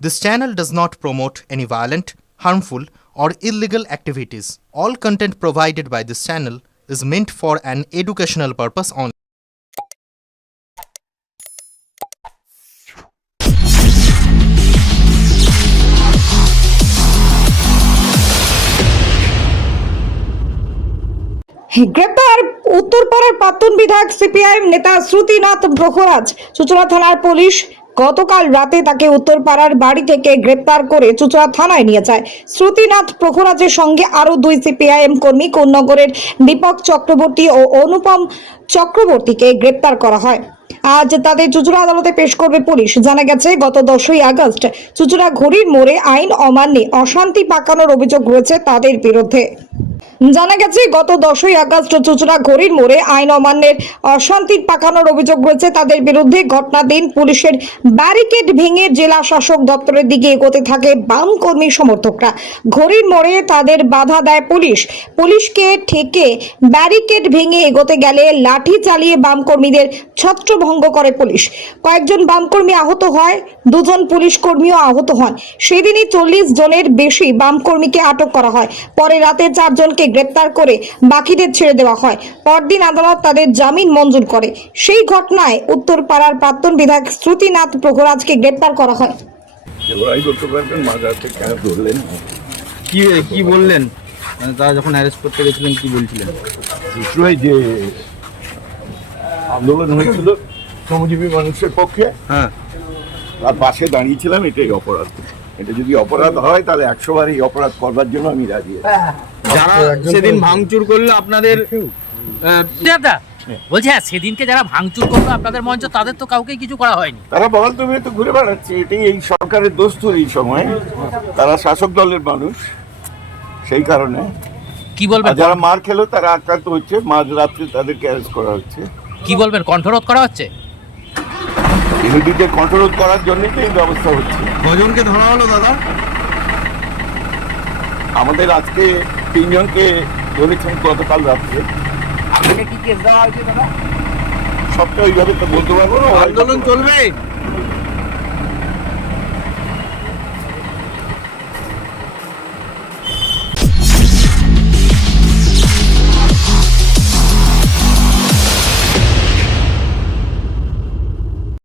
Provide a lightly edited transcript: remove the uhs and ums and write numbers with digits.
This channel does not promote any violent, harmful, or illegal activities. All content provided by this channel is meant for an educational purpose only. গ্রেপ্তার উত্তরপাড়ার প্রাক্তন বিধায়ক CPIM নেতা শ্রুতিনাথ প্রখরাজ। চুঁচুড়া থানার police গতকাল রাতে তাকে উত্তরপাড়ার বাড়ি থেকে গ্রেপ্তার করে চুঁচুড়া থানায় নিয়ে যায়। শ্রুতিনাথ প্রখরাজের সঙ্গে আরো দুই সিপিআইএম কর্মী কোন্নগরের দীপক চক্রবর্তী ও অনুপম চক্রবর্তীকে গ্রেপ্তার করা হয়। আজ তাদের চুঁচুড়া আদালতে পেশ করবে পুলিশ। জানা গেছে, গত 10ই আগস্ট চুঁচুড়া ঘড়ির মোড়ে আইন অমান্যে অশান্তি পাকানোর অভিযোগ রয়েছে তাদের বিরুদ্ধে। জানা গেছে, গত 10ই আগস্ট চুঁচুড়া ঘড়ির মোড়ে আইন অমান্যের অশান্তি পাকানোর অভিযোগ রয়েছে তাদের বিরুদ্ধে। ঘটনার দিন পুলিশের ব্যারিকেড ভেঙে জেলা শাসক দপ্তরের দিকে এগোতে থাকে বাম কর্মী সমর্থকরা। ঘড়ির মোড়ে তাদের বাধা দেয় পুলিশ। পুলিশকে ঠেকে ব্যারিকেড ভেঙে এগোতে গেলে লাঠি চালিয়ে বাম কর্মীদের ছত্রভঙ্গ করে পুলিশ। কয়েকজন বাম কর্মী আহত হয়, দুজন পুলিশ কর্মীও আহত হন। সেদিনই 40 জনের বেশি বাম কর্মীকে আটক করা হয়। পরে রাতে 4 জনকে গ্রেপ্তার করে বাকিদের ছেড়ে দেওয়া হয়। পরদিন আদালত তাদের জামিন মঞ্জুর করে। সেই ঘটনায় উত্তরপাড়ার প্রাক্তন বিধায়ক শ্রুতিনাথ প্রখরাজকে গ্রেপ্তার করা হয়। কি বললেন, মানে তারা যখন অ্যারেস্ট করতে গেছিলেন কি বলছিলেন? যে আন্দোলন হয়েছিল শ্রমজীবী মানুষের পক্ষে, হ্যাঁ, তার পাশে দাঁড়িয়েছিলাম। এটাই অপরাধ। এটা যদি অপরাধ হয় তাহলে 100 বার এই অপরাধ করবার জন্য আমি রাজি আছি। যারা সেদিন ভাঙচুর করলো আপনাদের দাদা বলছি, হ্যাঁ সেদিনকে যারা ভাঙচুর করলো আপনাদের মঞ্চ, তাদের তো কাউকে কিছু করা হয়নি। তারা বহাল তবে তো ঘুরে বেড়াচ্ছে। এটাই এই সরকারের দোস্তুর। এই সময় তারা শাসক দলের মানুষ, সেই কারণে। কি বলবেন, যারা মার খেলো তারা আক্রান্ত হচ্ছে, মাঝ রাত্রে তাদেরকে অ্যারেস্ট করা হচ্ছে। কি বলবেন, কণ্ঠরোধ করা হচ্ছে? বিরোধীদের কন্ট্রোল করার জন্যই তো এই ব্যবস্থা হচ্ছে। কজনকে ধরা হলো দাদা? আমাদের আজকে 3 জনকে ধরেছেন গতকাল রাত্রে। আপনাকে কি কেস দেওয়া হয়েছে দাদা? সবটা ওইভাবে তো বলতে পারবো না। আন্দোলন চলবে।